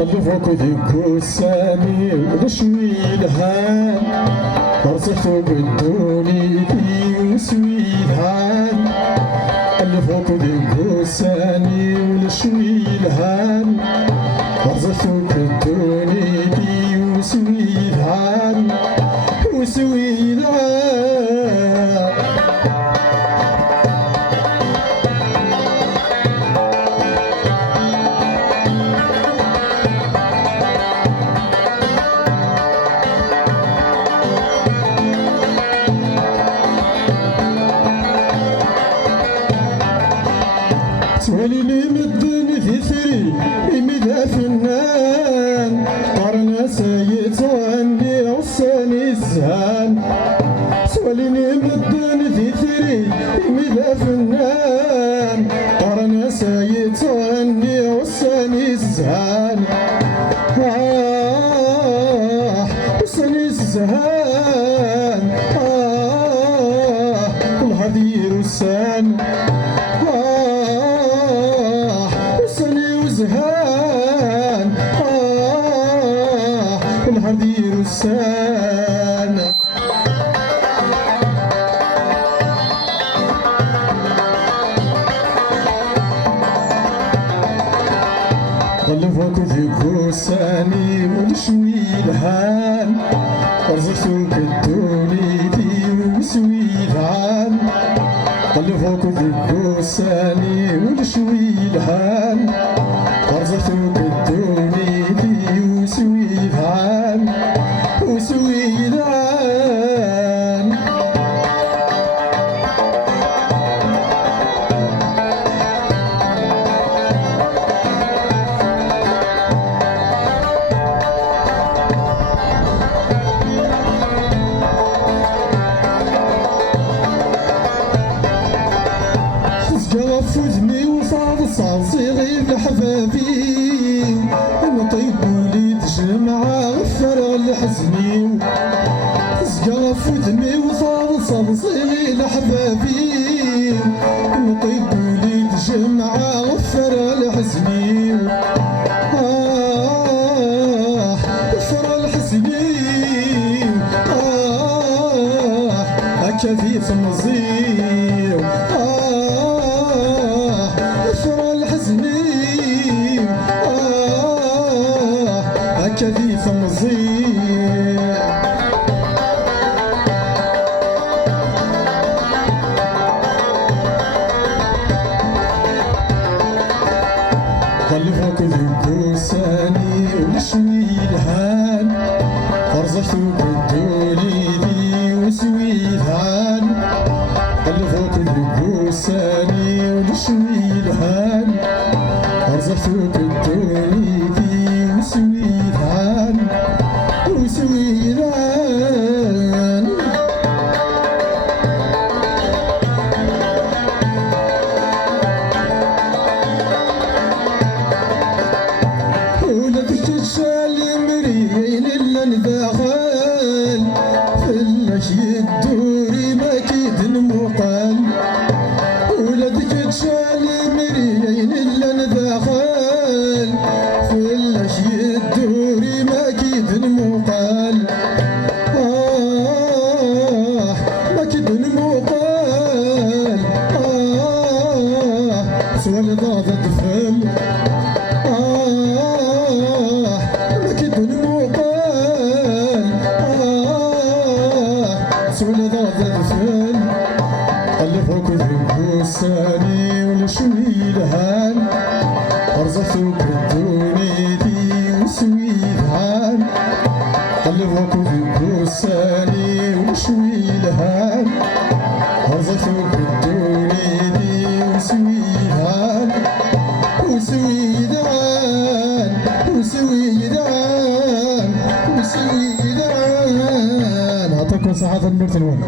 طلفوك ذيك السامي ونشوي الهان ورصحتو بالدوني بي وسوي الهان طلفوك ذيك السامي ونشوي الهان ورصحتو بالدوني بي وسوي الهان وسوي الهان سوالي مدن في ثري مدى فنان قرنا سيد واني وصاني الزهان سوالي مدن في ثري مدى فنان قرنا سيد واني وصاني الزهان وصاني الزهان والهدير والسان زهان الهدير السان طلفوك ذيك الساني ونشوي الهان ورزقتو كدوني فيه وسوي الهان طلفوك ذيك الساني ونشوي الهان ورزقتو كدوني فيه وسوي الهان وسوي الهان سجل فوزني وصاد صاصيغي لحبابي نطيب وليد جمعة غفر لحزني سجل فوزني وصاد صاصيغي لحبابي نطيب وليد جمعة غفر لحزني غفر لحزني كيف مزيو غفر لحزني كيف مزيو طلفوك ذيك الساني ونشوي الهان ورزقتو كدوني ذي وسوي الهان طلفوك ذيك الساني ونشوي الهان ورزقتو كدوني ذي وسوي الهان وسوي الهان ولدك تشال مريين الا نداخل فلك يدوري ما كيد نموقال ولدك تشال مريين الا نداخل فلك يدوري ما كيد نموقال ما كيد نموقال سوى ضاد الدفل سولي ضاد الدفل طلفوك ذيك الساني ونشوي الهان ورزقتو كدوني ذي وسوي الهان طلفوك ذيك الساني ونشوي الهان ورزقتو كدوني ذي وسوي الهان وسوي الهان وسوي الهان وسوي الهان. أعطيكم صحة النور تنوون.